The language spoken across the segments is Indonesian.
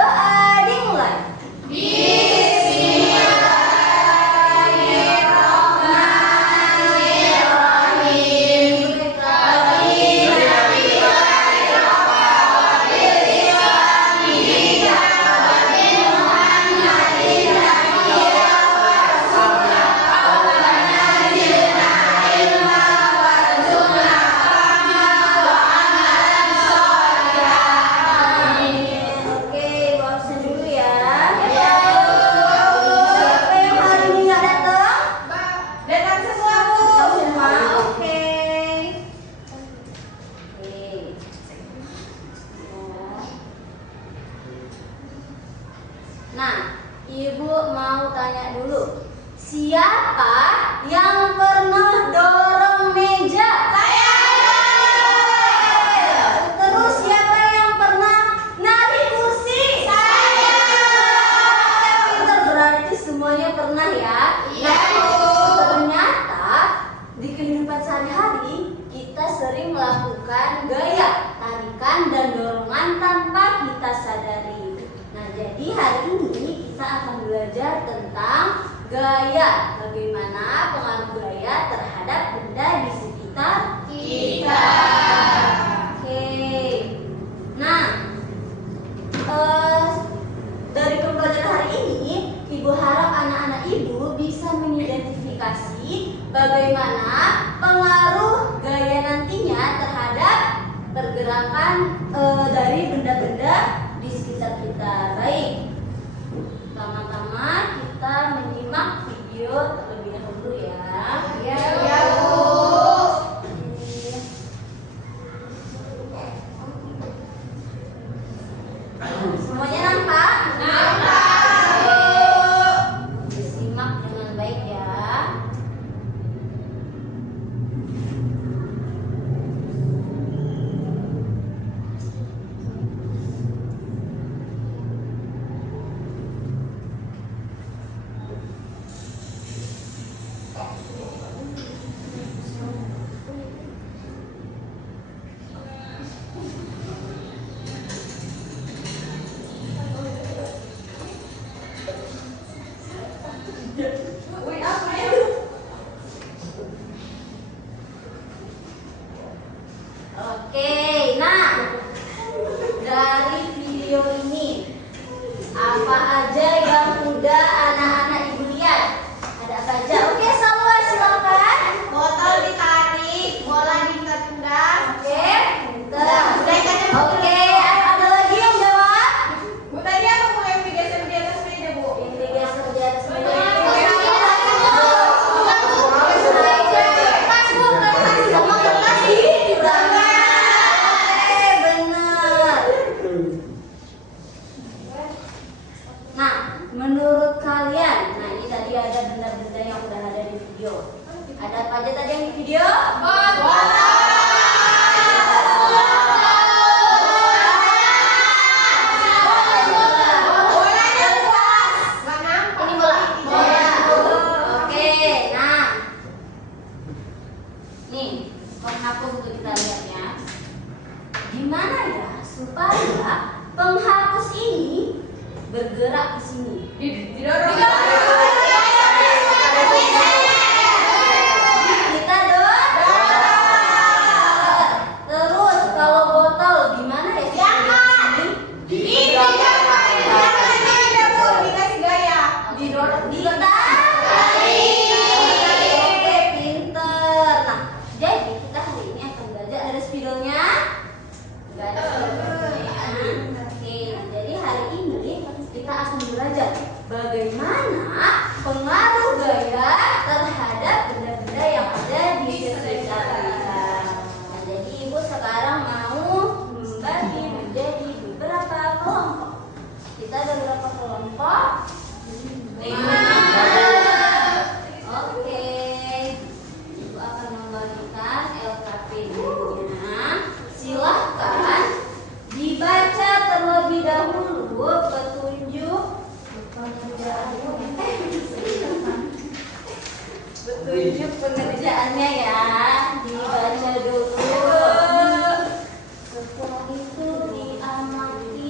Berdoa dimulai. Nah, Ibu mau tanya dulu, siapa yang pernah dorong meja? Saya. Terus siapa yang pernah narik kursi? Saya. Pintar, berarti semuanya pernah ya? Iya. Ternyata di kehidupan sehari-hari kita sering melakukan gaya, tarikan, dan dorongan tanpa kita sadari. Nah, jadi hari ini kita akan belajar tentang gaya. Bagaimana pengaruh gaya terhadap benda di sekitar kita. Oke. Nah, dari pembelajaran hari ini, Ibu harap anak-anak Ibu bisa mengidentifikasi bagaimana pengaruh gaya nantinya terhadap pergerakan dari benda-benda di sekitar kita. Baik, pertama-tama kita menyimak video terlebih dahulu ya. Ya, Bu. Semuanya nampak? Nampak. Disimak dengan baik ya. Oke, nah dari video ini apa aja yang udah anak-anak Ibu lihat? Ada apa aja? Oke, semua silakan. Botol ditarik, bola ditendang. Oke, oke, ada lagi yang jawab? Bu, tadi apa Bu yang digeser di atas meja, Bu? Yang digeser di atas meja. Nah, menurut kalian, nah ini tadi ada benda-benda yang udah ada di video. Ada apa aja tadi yang di video? Ini bola. Oke, nah, nih penghapus untuk kita lihat ya. Gimana ya supaya penghapus ini bergerak ke sini? Didorong. Kita dorong. Terus kalau botol gimana ya? Dikasih gaya. Didorong. Oke, pinter. Nah, jadi kita hari ini akan belajar, ada spidolnya? Enggak ada spidolnya. Oke, jadi hari ini kita akan belajar bagaimana pengaruh gaya terhadap benda-benda yang ada di sekitar kita. Nah, jadi Ibu sekarang mau membagi menjadi beberapa kelompok. Kita ada berapa kelompok? 5. Oke, Ibu akan membagikan LKP-nya. Silahkan dibaca terlebih dahulu petunjuk pengerjaannya ya, dibaca dulu. Setelah itu diamati.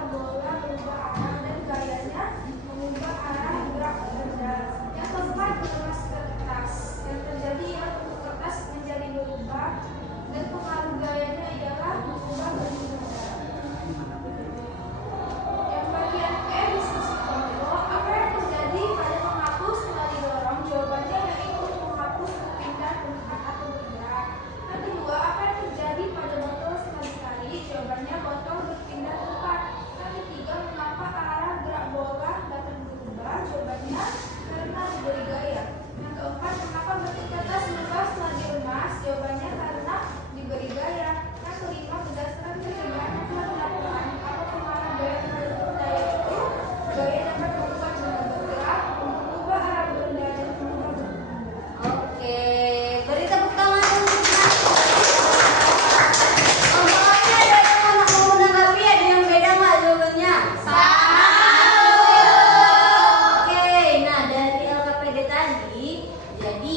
ketika bola berubah arah dan gayanya mengubah arah gerak benda. Yang keempat, mengemas kertas. Yang terjadi ialah bentuk kertas menjadi berubah dan pengaruh gayanya ialah mengubah bentuk benda. Yang bagian E, diskusi kelompok. Apa yang terjadi pada menghapus setelah didorong? Jawabannya yaitu menghapus, berpindah, tempat atau bergerak. Yang kedua, apa yang terjadi pada botol setelah ditarik? Jawabannya botol berpindah tempat. Yang ketiga, mengapa arah gerak bola dapat berubah? Jawabannya karena diberi gaya. Yang keempat, mengapa bentuk kertas berubah setelah diemas? Jawabannya karena diberi gaya. Yang kelima, berdasarkan percobaan yang telah dilakukan, apa pengaruh gaya terhadap daya itu? Gaya dapat membuat benda bergerak, mengubah arah benda dan mengubah bentuk. Oke, beri tepuk tangan untuk Kelompoknya ada yang mau menanggapi, ada yang beda nggak jawabannya? Oke, nah dari LKPD tadi, jadi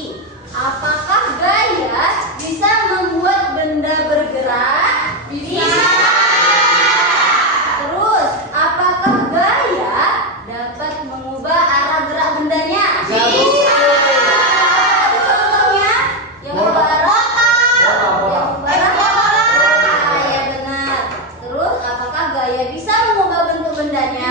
apakah gaya bisa membuat benda bergerak? Bisa. Terus, apakah gaya dapat mengubah arah gerak bendanya? Bisa. Contohnya, yang mengubah arah? Yang mengubah arah? Ya benar. Terus, apakah gaya bisa mengubah bentuk bendanya?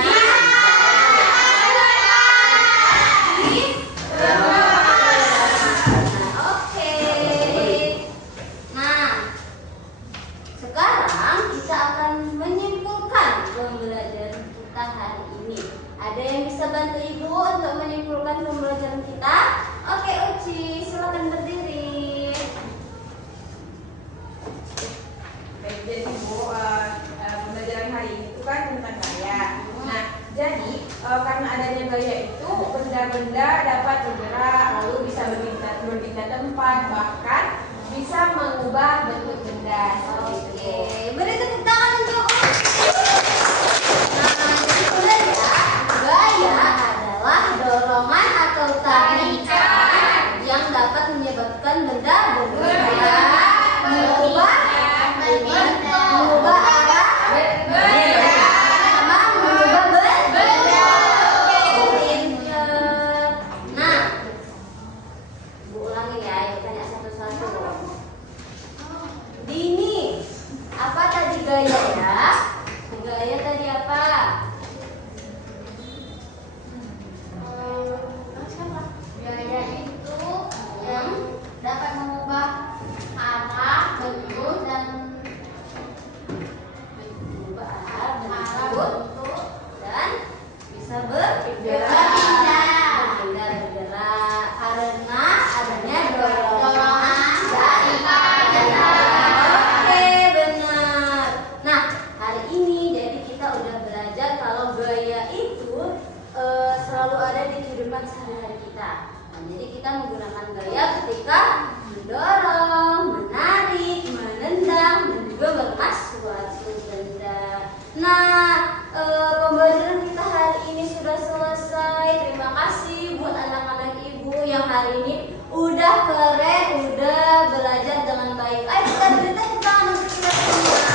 Oke. Nah, sekarang kita akan menyimpulkan pembelajaran kita hari ini. Ada yang bisa bantu Ibu untuk menyimpulkan pembelajaran kita? Oke, Uci, silakan berdiri. Baik, jadi Bu, pembelajaran hari ini itu kan tentang gaya. Nah, jadi karena adanya gaya itu benda-benda dapat bergerak, lalu bisa berpindah tempat, bahkan bisa mengubah bentuk benda. Seperti Oke, itu. beri tepuk tangan untuk Uci. Nah, jadi udah ya, gaya adalah dorongan atau tarikan yang dapat menyebabkan benda bergerak, mengubah arah, sama mengubah benda. Pinter. Nah, Bu ulangi ya, yuk tanya satu-satu. Dini, apa tadi gaya ya? Gaya tadi apa? Gaya itu yang dapat mengubah arah, bentuk dan mengubah arah, bentuk dan bisa bergerak. Bergerak karena adanya dorongan dari benda. Oke, benar. Nah, hari ini jadi kita udah belajar kalau gaya itu selalu ada di kehidupan sehari-hari kita. Nah, jadi kita menggunakan gaya ketika mendorong, menarik, menendang, dan juga mengemas suatu benda. Nah, pembelajaran kita hari ini sudah selesai. Terima kasih buat anak-anak Ibu yang hari ini udah keren, udah belajar dengan baik. Ayo kita beri tepuk tangan untuk kita semua.